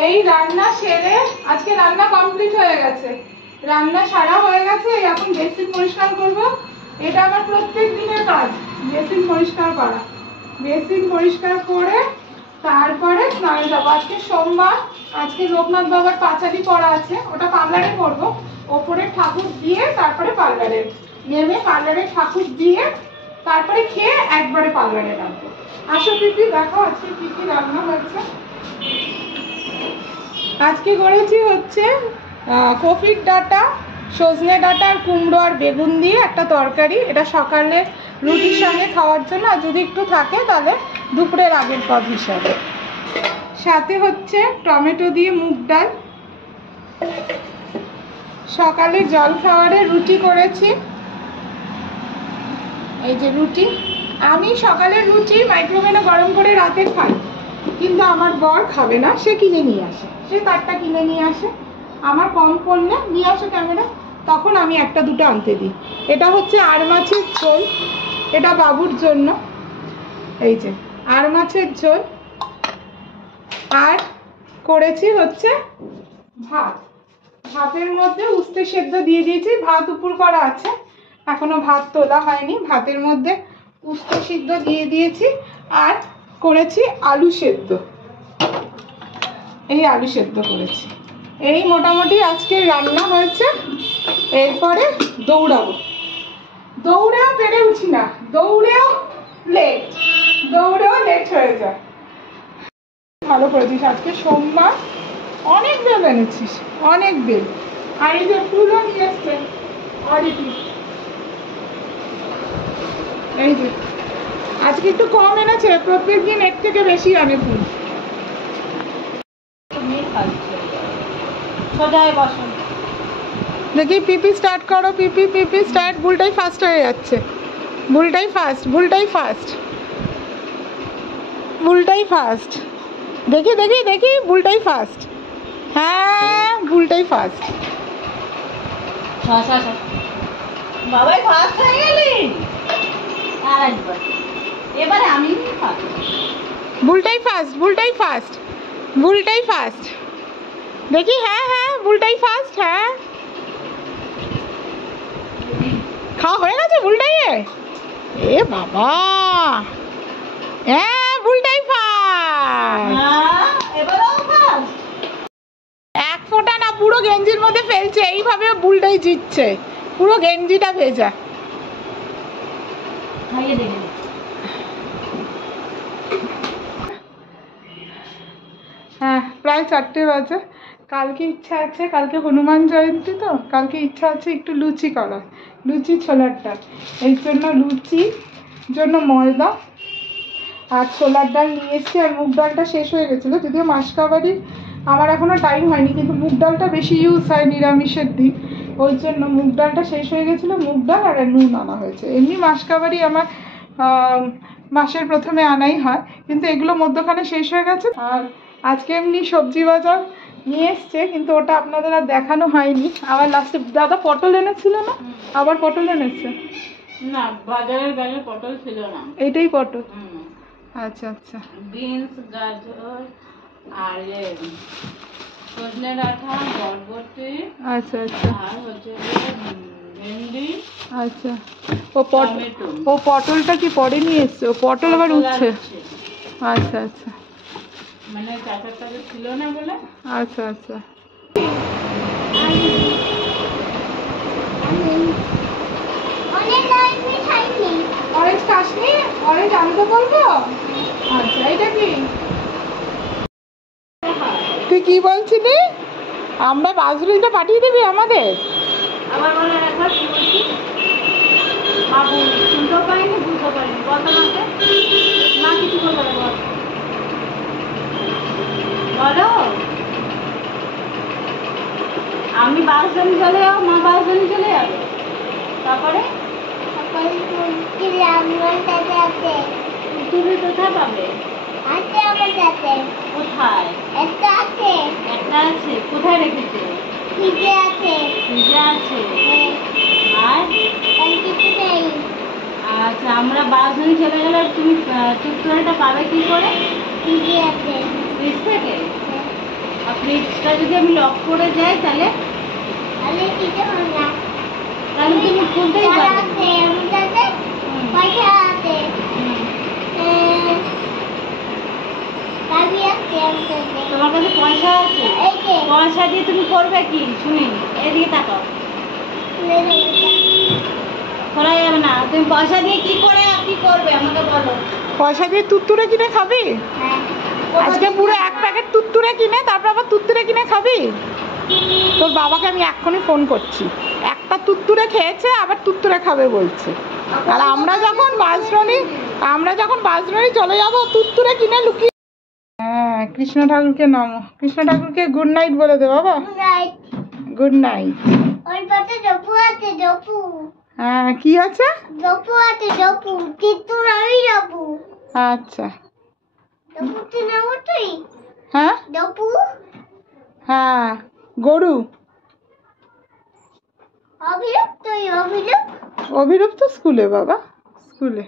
এই রান্না সেরে আজকে রান্না কমপ্লিট হয়ে গেছে, রান্না সারা হয়ে গেছে। এখন বেসিন পরিষ্কার করব, এটা আমার প্রত্যেক দিনের কাজ, বেসিন পরিষ্কার করা। বেসিন পরিষ্কার করে তারপরে স্নানে যাবো। আজকে সোমবার, আজকে লোকনাথ বাবার পাঁচালি করা আছে, ওটা পার্লারে করবো। ওপরে ঠাকুর দিয়ে তারপরে পার্লারে নেমে পার্লারে ঠাকুর দিয়ে তারপরে খেয়ে একবারে পার্লারে রাখবো। আসো পিপি, দেখো আজকে কি কি রান্না হয়েছে। আজকে করেছি হচ্ছে কপির ডাঁটা, সজনে ডাঁটা আর কুমড়ো আর বেগুন দিয়ে একটা তরকারি। এটা সকালে রুটির সঙ্গে খাওয়ার জন্য, আর যদি একটু থাকে তাহলে দুপুরের আগের পদ হিসাবে। সাথে হচ্ছে টমেটো দিয়ে মুগ ডাল। সকালে জল খাওয়ারে রুটি করেছি, এই যে রুটি। আমি সকালে রুটি মাইক্রোওভেনে গরম করে রাতে খাই, কিন্তু আমার বর খাবে না, সে কিনে নিয়ে আসে, সে তারটা কিনে নিয়ে আসে। আমার কম পড়লে নিয়ে আসে ক্যামেরা, তখন আমি একটা দুটো আনতে দিই। এটা হচ্ছে আর মাছের ঝোল, এটা বাবুর জন্য। এই যে আর মাছের ঝোল, আর করেছি হচ্ছে ভাত। ভাতের মধ্যে উস্তে সেদ্ধ দিয়ে দিয়েছি, ভাত উপর করা আছে, এখনো ভাত তোলা হয়নি। ভাতের মধ্যে উস্তে সিদ্ধ দিয়ে দিয়েছি, আর করেছি আলু সেদ্ধ। এই আলু সেদ্ধ করেছি। এই মোটামুটি আজকের রান্না হয়েছে। এরপরে দৌড়াবো, দৌড়েও পেরে উঠি না, দৌড়েও লেট হয়ে যায়। ভালো করেছিস, আজকে সোমবার, অনেক বেল এনেছিস, অনেক বেল। আর এই যে ফুলও নিয়ে এসছে অদিতি, এই যে আজকে একটু কম এনেছে, প্রত্যেকদিন এর থেকে বেশি আনে ফুল। দেখি পিপি স্টার্ট করো, পিপি পিপি স্টার্ট। ভুলটাই ফার্স্ট হয়ে যাচ্ছে, ভুলটাই ফার্স্ট, ভুলটাই ফার্স্ট, ভুলটাই ফার্স্ট। দেখি দেখি দেখি, ভুলটাই ফার্স্ট। হ্যাঁ, ভুলটাই ফার্স্ট। বাবাই ফার্স্ট হয়ে গেলি, আর একবার এবারে আমি ফার্স্ট। ভুলটাই ফার্স্ট, ভুলটাই ফার্স্ট, ভুলটাই ফার্স্ট। দেখি, হ্যাঁ হ্যাঁ, ভুলটাই ফার্স্ট। হ্যাঁ, খাওয়া হয়ে গেছে ভুলটাই। এ বাবা, হ্যাঁ ভুলটাই ফার্স্ট। এবারেও ফার্স্ট। এক ফোঁটা না, পুরো গেঞ্জির মধ্যে ফেলছে, এইভাবে ভুলটাই জিতছে, পুরো গেঞ্জিটা ভেজা। খাইয়ে দেখে হ্যাঁ, প্রায় 4টে বাজে। কালকে ইচ্ছা আছে, কালকে হনুমান জয়ন্তী তো, কালকে ইচ্ছা আছে একটু লুচি করার, লুচি ছোলার ডাল। এই জন্য লুচির জন্য ময়দা আর ছোলার ডাল নিয়ে এসেছি। আর মুগ ডালটা শেষ হয়ে গেছিলো, যদিও মাসকাবারি আমার এখনও টাইম হয়নি, কিন্তু মুগ ডালটা বেশি ইউজ হয় নিরামিষের দিন, ওই জন্য মুগ ডালটা শেষ হয়ে গেছিলো। মুগ ডাল আর নুন আনা হয়েছে। এমনি মাসকাবারি আমার মাসের প্রথমে আনাই হয়, কিন্তু এগুলো মধ্যখানে শেষ হয়ে গেছে। আর আজকে এমনি সবজি বাজার নিয়ে এসছে, কিন্তু ওটা আপনাদের আর দেখানো হয়নি। আবার লাস্টে দাদা পটল এনেছিল না, আবার পটল এনেছে না, বাজারের ব্যাগে পটল ছিল না, এইটাই পটল। আচ্ছা আচ্ছা, বিনস, গাজর আর সজনে ডাঁটা, বরবটি, আচ্ছা আচ্ছা, আর হচ্ছে ভেন্ডি। আচ্ছা। ও পটলটা কি পরে নিয়ে এসছে? ও পটল আবার উঠছে। আচ্ছা আচ্ছা, মানে চাচার কাছে ছিল না বলে। আচ্ছা আচ্ছা। অরেঞ্জ খাসনি? অরেঞ্জ আমি তো বলবো। আচ্ছা, এটা কি? তুই কি বলছিলি? আমরা বাসুরিটা পাঠিয়ে দিবি আমাদের? আবার বলে একবার কি বলছি, বাবু শুনতেও পারিনি, বুঝতেও পারিনি, বলতে মাকে মা কিছু বলবে না, বলো। আমি বাসদানি চলে যাবো, মা বাসদানি চলে যাবে, তারপরে তুমি কোথায় পাবে? কোথায়? একটা আছে, কোথায় রেখেছে? ফ্রিজে আছে। আর আচ্ছা, আমরা বাসদানি চলে গেলে তুমি টুকটুকিটা পাবে কি করে? ফ্রিজ থেকে। ফ্রিজটা যদি আমি লক করে যাই তাহলে তাহলে দিতে হবে না। তাহলে তুমি খুলতেই পয়সা পারবে আছে, আমার কাছে পয়সা আছে। চাবি আছে আমার কাছে। তোমার কাছে পয়সা আছে? এই যে, পয়সা দিয়ে তুমি করবে কি শুনি, এদিকে তাকাও। খুলে দেবো এটা। খোলা যাবে না। তুমি পয়সা দিয়ে কি করবে আমাকে বলো। পয়সা দিয়ে তুত্তুরে কিনে খাবি? হ্যাঁ। আজকে পুরো এক প্যাকেট তুত্তুরে কিনে তারপর আবার তুত্তুরে কিনে খাবি? তোর বাবাকে আমি এক্ষুনি ফোন করছি। একটা তুত্তুরে খেয়েছে আবার তুত্তুরে খাবে বলছে। আর আমরা যখন বাসরণী চলে যাবো তুত্তুরে কিনে লুকিয়ে। হ্যাঁ, কৃষ্ণ ঠাকুরকে নমো। কৃষ্ণ ঠাকুরকে গুড নাইট বলে দে বাবা। রাইট। Good night. ওর পাশে জপু আছে, জপু। হ্যাঁ, কি আছে? জপু আছে, জপু। কিন্তু আমি জপু। আচ্ছা। জপুতে নেবো তুই? হ্যাঁ জপু? হ্যাঁ, গরু। অভিরূপ তুই, অভিরূপ? অভিরূপ তো স্কুলে বাবা, স্কুলে।